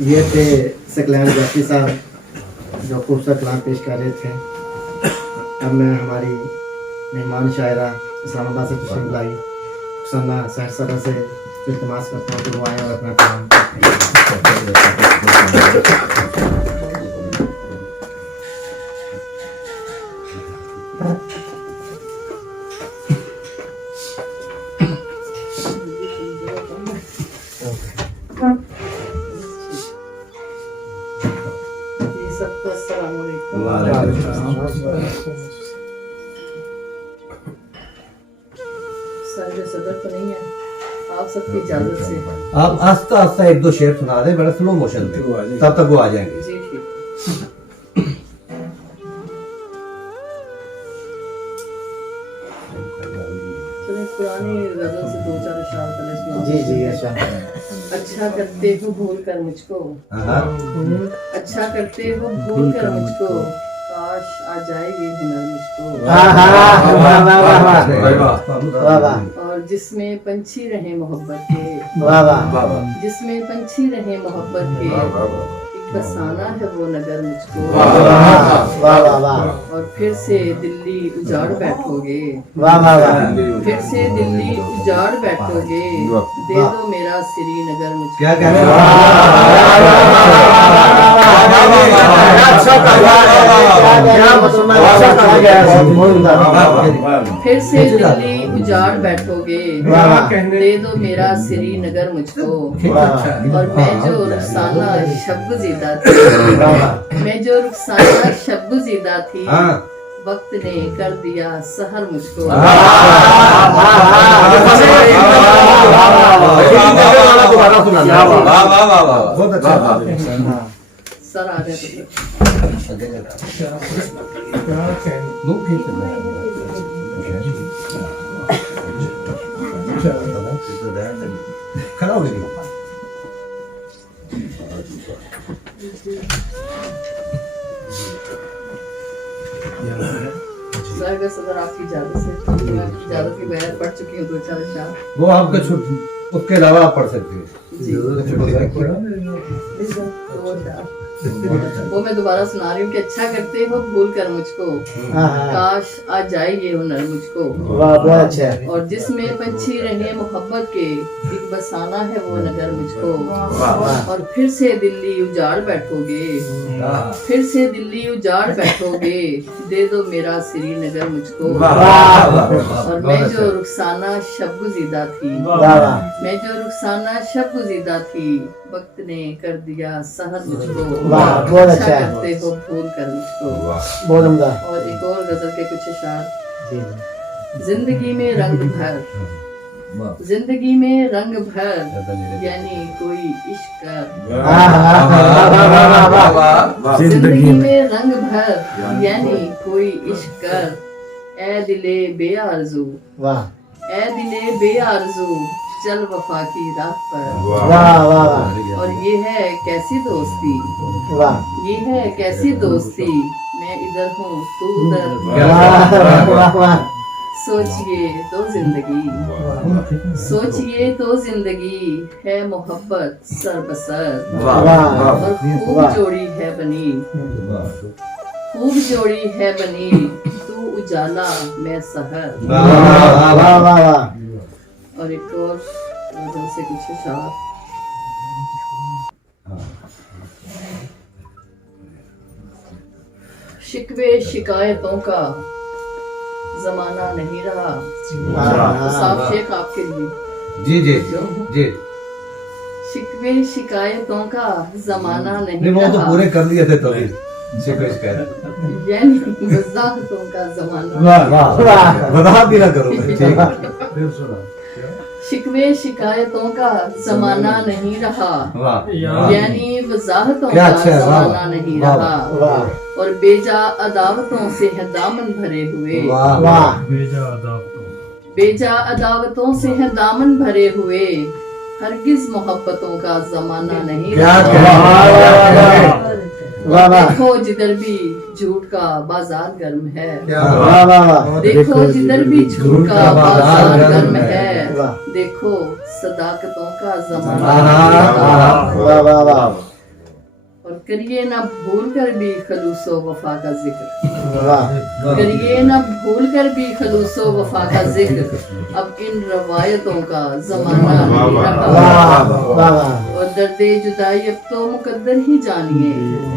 ये थे सकलैन जाफी साहब जो खूबसूरत कलाम पेश कर रहे थे। अब मैं हमारी मेहमान शायरा इस्लामाबाद से तशरीफ लाई सन्ना सहसरा से इल्तिमास करता हूँ कि वो आएँ और अपना कलाम सदर तो नहीं है, आप सबकी इजाजत से आप आस्ता आस्ता एक दो शेर सुना दे, बड़ा स्लो मोशन में, तब तक वो आ जाएंगे। जी ठीक। चलिए पुरानी गजल से दो चार अशआर पहले सुना। जी जी अच्छा अच्छा करते हो भूल कर मुझको, हाँ। अच्छा करते हो भूल कर मुझको, काश आ जाए ये हुनर मुझको। वाह वाह वाह वाह वाह और जिसमें पंछी रहे मोहब्बत के, वाह वाह जिसमें पंछी रहे मोहब्बत के, एक बसाना है वो नगर मुझको। वाह वाह वाह और फिर से दिल्ली उजाड़ बैठोगे, वाह वाह वाह फिर से दिल्ली उजाड़ बैठोगे, दे दो मेरा श्रीनगर मुझको। क्या कह रहे हो? फिर से दिल्ली उजाड़ बैठोगे, दे दो मेरा श्रीनगर मुझको। और मैं जो रुखसाना शब्ज़ीदा थी, मैं जो रुखसाना शब्ज़ीदा थी, वक्त ने कर दिया सहर मुझको। बहुत अच्छा। सर आ गए तो खड़ा हो गई। सदर आपकी इजाजत से, मैं आपकी इजाजत के बगैर पढ़ चुकी हूँ दो चार अशआर। वो आपका छुट, उसके अलावा आप पढ़ सकते हैं। जी वो मैं दोबारा सुना रही हूँ कि अच्छा करते हो भूल कर मुझको, काश आ जाए ये हुनर मुझको। वाह बहुत अच्छा है। और जिसमें पंछी रहे मोहब्बत के, एक बसाना है वो नगर मुझको। और फिर से दिल्ली उजाड़ बैठोगे, फिर से दिल्ली उजाड़ बैठोगे, दे दो मेरा श्रीनगर मुझको। और मैं जो रुखसाना शब्ज़ीदा थी, मैं जो रुखसाना शब्ज़ीदा थी, वक्त ने कर दिया सहर मुझको। वाह बहुत अच्छा अच्छा है। करते हो भूल कर मुझको। बहुत उम्दा। और एक और गजल के कुछ अशआर। जी जिंदगी में रंग भर, जिंदगी में रंग भर, यानी कोई इश्क कर। जिंदगी में रंग भर, यानी कोई इश्क कर, ए दिले बेआरज़ू, वाह ए दिले बेआरज़ू, चल वफा की राह पर। वाह वाह वाह और ये है कैसी दोस्ती, वाह ये है कैसी दोस्ती, मैं इधर हूँ तू उधर, वाह वाह वाह सोचिए तो जिंदगी, सोचिए तो जिंदगी, है मोहब्बत सर बसर। और खूब जोड़ी है बनी, खूब जोड़ी है बनी, तू उजाला मैं सहर। वाह वाह वाह। और एक और गजल से कुछ अशआर। शिकवे शिकायतों का जमाना नहीं रहा। साफ शेख आपके लिए। जी जी जी। शिकवे शिकायतों का जमाना नहीं नहीं, वो तो रहा, पूरे कर लिए थे तभी। शिकायत यानी वजाहतों का जमाना। वाह वाह वाह वजाहत भी ना करो। ठीक है। शिकवे शिकायतों का जमाना नहीं रहा, वाह यानी वजाहतों क्या का अच्छा है, वाह, जमाना नहीं वाह, रहा। वाह और बेजा अदावतों से है दामन भरे हुए, वाह वाह बेजा अदावतों से है दामन भरे हुए, हरगिज मोहब्बतों का जमाना नहीं क्या रहा। वाह वाह देखो जिधर भी झूठ का बाजार गर्म है, वाह वाह देखो जिधर भी झूठ का बाजार गर्म है, वाह देखो सदाकतों का जमाना वाह वाह वाह। करिए ना भूल कर भी खलूसो वफा का जिक्र, वाह करिए ना भूल कर भी खलूसो वफा का जिक्र, अब इन रवायतों का जमाना नहीं वाह रहा। वाह वाह और दर्दे जुदाई अब तो मुकद्दर ही जानिए,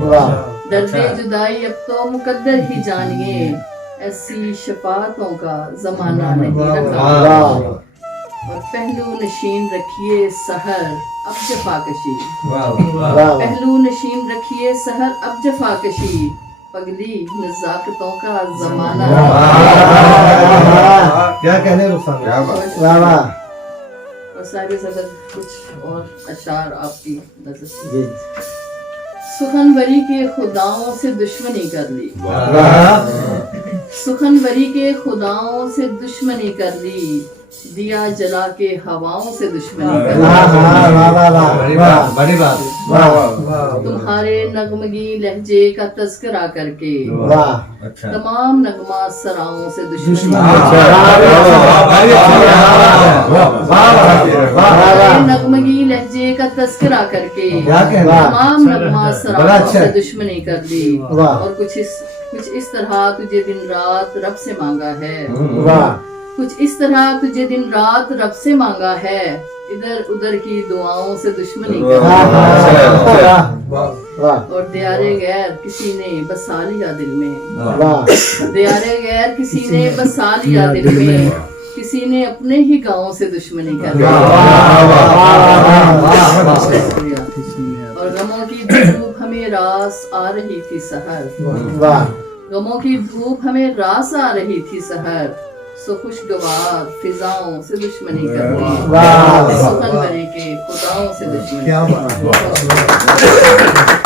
वाह दर्दे जुदाई अब तो मुकद्दर ही जानिए, ऐसी शफातों का जमाना नहीं रहा। वाह और पहलू नशीन रखिए सहर अब जफाकशी, वाह पहलू नशीन रखिए सहर अब जफाकशी, पगली नजाकतों का जमाना है। क्या कहने रुखसाना? क्या बात। वाह वाह और साहिब अगर कुछ और अशार आपकी नजर से। जी सुखनवरी के खुदाओं से दुश्मनी कर ली, सुखनवरी के खुदाओं से दुश्मनी कर ली, दिया जला के हवाओं से दुश्मनी कर ली। वाह वाह वाह वाह बड़ी वाह बात, बड़ी बात। वाह तुम्हारे नगमगी लहजे का तस्करा करके, वाह अच्छा तमाम नगमा सराओं से दुश्मनी तुम्हारे नगमगी लहजे का तस्करा करके, क्या कहना? तमाम नगमा बड़ा सराओं अच्छा से है। दुश्मनी कर ली। वाह। और कुछ इस तरह तुझे दिन रात रब से मांगा है, वाह कुछ इस तरह तुझे दिन रात रब से मांगा है, इधर उधर की दुआओं से दुश्मनी कर वाह ली। वाह वाह और दियारे गैर किसी ने बसा लिया दिल में, वाह दियारे गैर किसी ने बसा लिया दिल में, किसी ने अपने ही गांव से दुश्मनी कर ली। और गमों की धूप हमें रास आ रही थी सहर, वाह गमों की धूप हमें रास आ रही थी सहर, सो खुशगवार फिजाओं से दुश्मनी कर ली। वाह। सुखनवरी के खुदाओं से दुश्मनी क्या कर ली। बात।